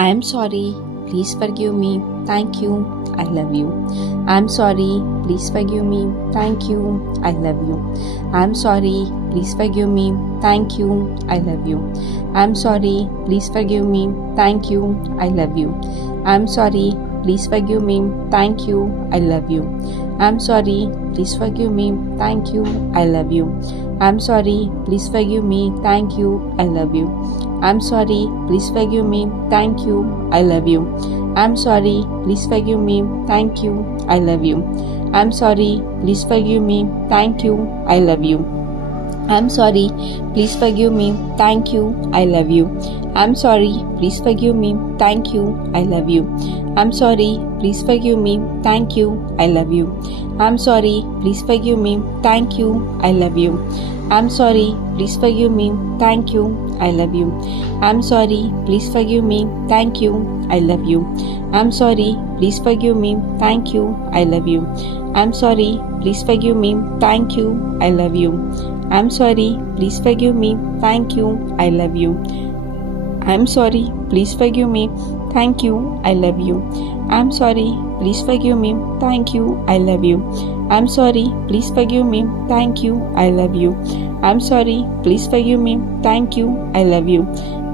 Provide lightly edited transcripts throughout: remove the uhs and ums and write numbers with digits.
I'm sorry, please forgive me, thank you, I love you. I'm sorry, please forgive me, thank you, I love you. I'm sorry, please forgive me, thank you, I love you. I'm sorry, please forgive me, thank you, I love you. I'm sorry, please forgive me, thank you, I love you. I'm sorry, please forgive me, thank you, I love you. I'm sorry, please forgive me, thank you, I love you. I'm sorry, please forgive me, thank you, I love you. I'm sorry, please forgive me, thank you, I love you. I'm sorry, please forgive me, thank you, I love you. I'm sorry, please forgive me, thank you, I love you. I'm sorry, please forgive me, thank you, I love you. I'm sorry, please forgive me, thank you, I love you. I'm sorry, please forgive me, thank you, I love you. I'm sorry, please forgive me, thank you, I love you. I'm sorry, please forgive me, thank you, I love you. I'm sorry, please forgive me, thank you, I love you. I'm sorry, please forgive me, thank you, I love you. I'm sorry, please forgive me, thank you, I love you. I'm sorry, please forgive me, thank you, I love you. I'm sorry, please forgive me, thank you, I love you. I'm sorry, please forgive me, thank you, I love you. I'm sorry, please forgive me, thank you, I love you.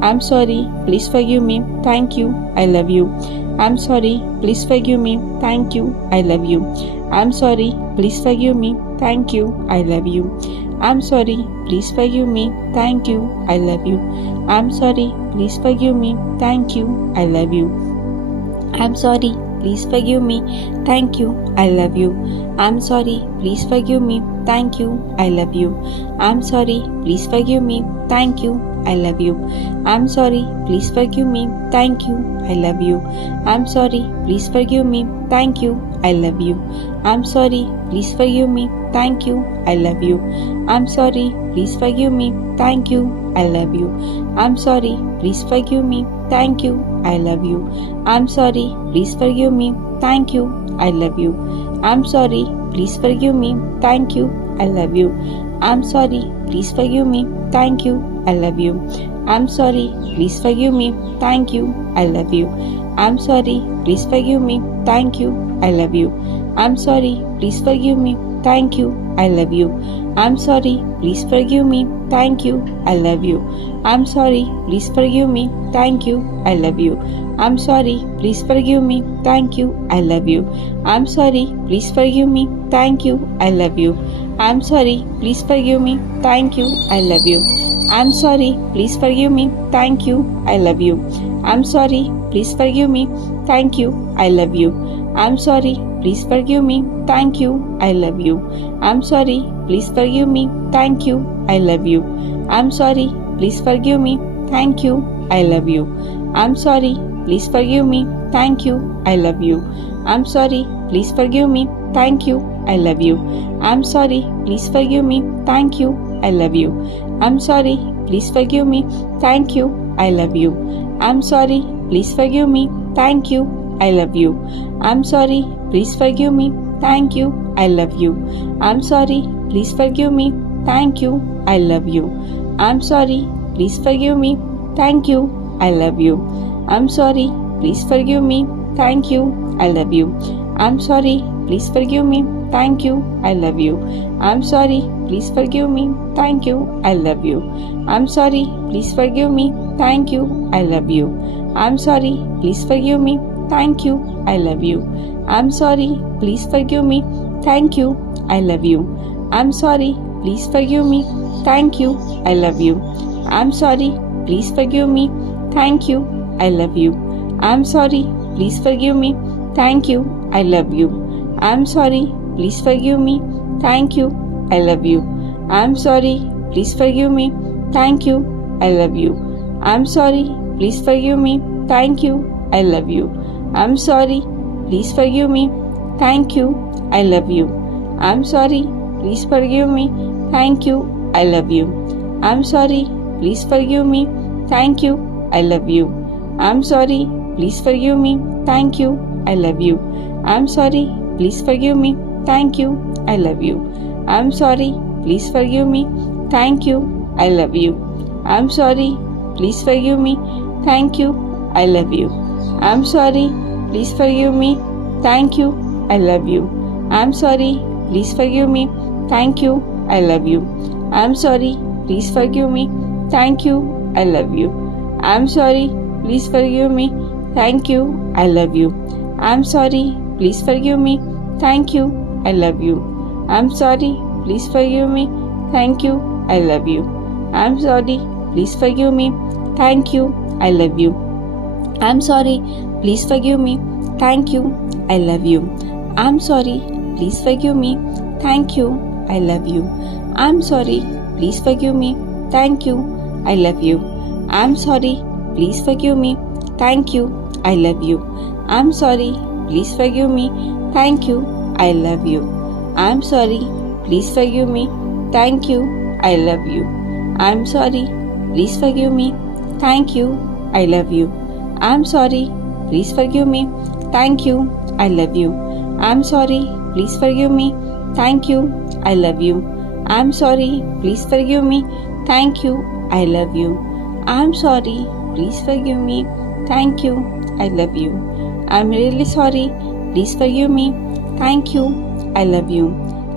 I'm sorry, please forgive me, thank you, I love you. I'm sorry, please forgive me, thank you, I love you. I'm sorry, please forgive me, thank you, I love you. I'm sorry, please forgive me, thank you, I love you. I'm sorry, please forgive me, thank you, I love you. I'm sorry, please forgive me, thank you, I love you. I'm sorry, please forgive me, thank you, I love you. I'm sorry, please forgive me, thank you, I love you. I'm sorry, please forgive me, thank you, I love you. I'm sorry, please forgive me, thank you, I love you. I'm sorry, please forgive me, thank you, I love you. I'm sorry, please forgive me, thank you, I love you. I'm sorry, please forgive me, thank you, I love you. I'm sorry, please forgive me, thank you, I love you. I'm sorry, please forgive me, thank you, I love you. I'm sorry, please forgive me, thank you, I love you. I'm sorry, please forgive me, thank you, I love you. I'm sorry, please forgive me, thank you, I love you. I'm sorry, please forgive me, thank you, I love you. I'm sorry, please forgive me, thank you, I love you. I'm sorry, please forgive me, thank you, I love you. I'm sorry, please forgive me, thank you, I love you. I'm sorry, please forgive me, thank you, I love you. I'm sorry, please forgive me, thank you, I love you. I'm sorry, please forgive me, thank you, I love you. I'm sorry, please forgive me, thank you, I love you. I'm sorry, please forgive me, thank you, I love you. I'm sorry, please forgive me, thank you, I love you. I'm sorry, please forgive me, thank you, I love you. I'm sorry, please forgive me, thank you, I love you. I'm sorry, please forgive me, thank you, I love you. I'm sorry, please forgive me, thank you, I love you. I'm sorry, please forgive me, thank you, I love you. I'm sorry, please forgive me, thank you, I love you. I'm sorry, please forgive me, thank you, I love you. I'm sorry, please forgive me, thank you, I love you. I'm sorry, please forgive me, thank you, I love you. I'm sorry, please forgive me, thank you, I love you. I'm sorry, please forgive me, thank you, I love you. I'm sorry, please forgive me, thank you, I love you. I'm sorry, please forgive me, thank you, I love you. I'm sorry, please forgive me, thank you, I love you. I'm sorry, please forgive me, thank you, I love you. I'm sorry, please forgive me, thank you, I love you. I'm sorry, please forgive me, thank you, I love you. I'm sorry, please forgive me, thank you, I love you. I'm sorry, please forgive me, thank you, I love you. I'm sorry, please forgive me, thank you, I love you. I'm sorry, please forgive me, thank you, I love you. I'm sorry, please forgive me, thank you, I love you. I'm sorry, please forgive me, thank you, I love you. I'm sorry, please forgive me, thank you, I love you. I'm sorry, please forgive me, thank you, I love you. I'm sorry, please forgive me, thank you, I love you. I'm sorry, please forgive me, thank you, I love you. I'm sorry, please forgive me, thank you, I love you. I'm sorry, please forgive me. Thank you, I love you. I'm sorry, please forgive me. Thank you, I love you. I'm sorry, please forgive me. Thank you, I love you. I'm sorry, please forgive me. Thank you, I love you. I'm sorry, please forgive me. Thank you, I love you. I'm sorry, please forgive me. Thank you, I love you. I'm sorry, please forgive me. Thank you, I love you. I'm sorry, please forgive me. Thank you, I love you. I'm sorry, please forgive me. Thank you, I love you. I'm sorry, please forgive me. Thank you, I love you. I'm sorry, please forgive me. Thank you, I love you. I'm sorry, please forgive me. Thank you, I love you. I'm sorry, please forgive me. Thank you, I love you. I'm sorry, please forgive me. Thank you, I love you. I'm sorry, please forgive me. Thank you, I love you. I'm sorry, please forgive me. Thank you, I love you. I'm sorry, please forgive me. Thank you, I love you. I'm sorry, please forgive me. Thank you, I love you. I'm really sorry, please forgive me. Thank you, I love you.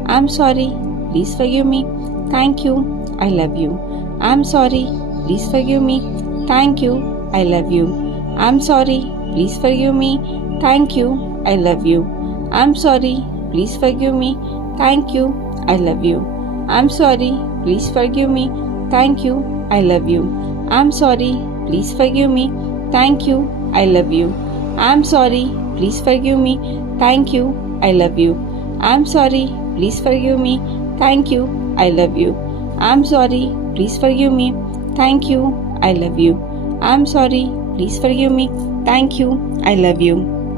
I'm sorry, please forgive me. Thank you, I love you. I'm sorry, please forgive me. Thank you, I love you. I'm sorry, please forgive me. Thank you, I love you. I'm sorry, please forgive me. Thank you, I love you. I'm sorry, please forgive me. Thank you, I love you. I'm sorry, please forgive me. Thank you, I love you. I'm sorry, please forgive me. Thank you, I love you. I'm sorry, please forgive me. Thank you, I love you. I'm sorry, please forgive me. Thank you, I love you. I'm sorry, please forgive me. Thank you, I love you.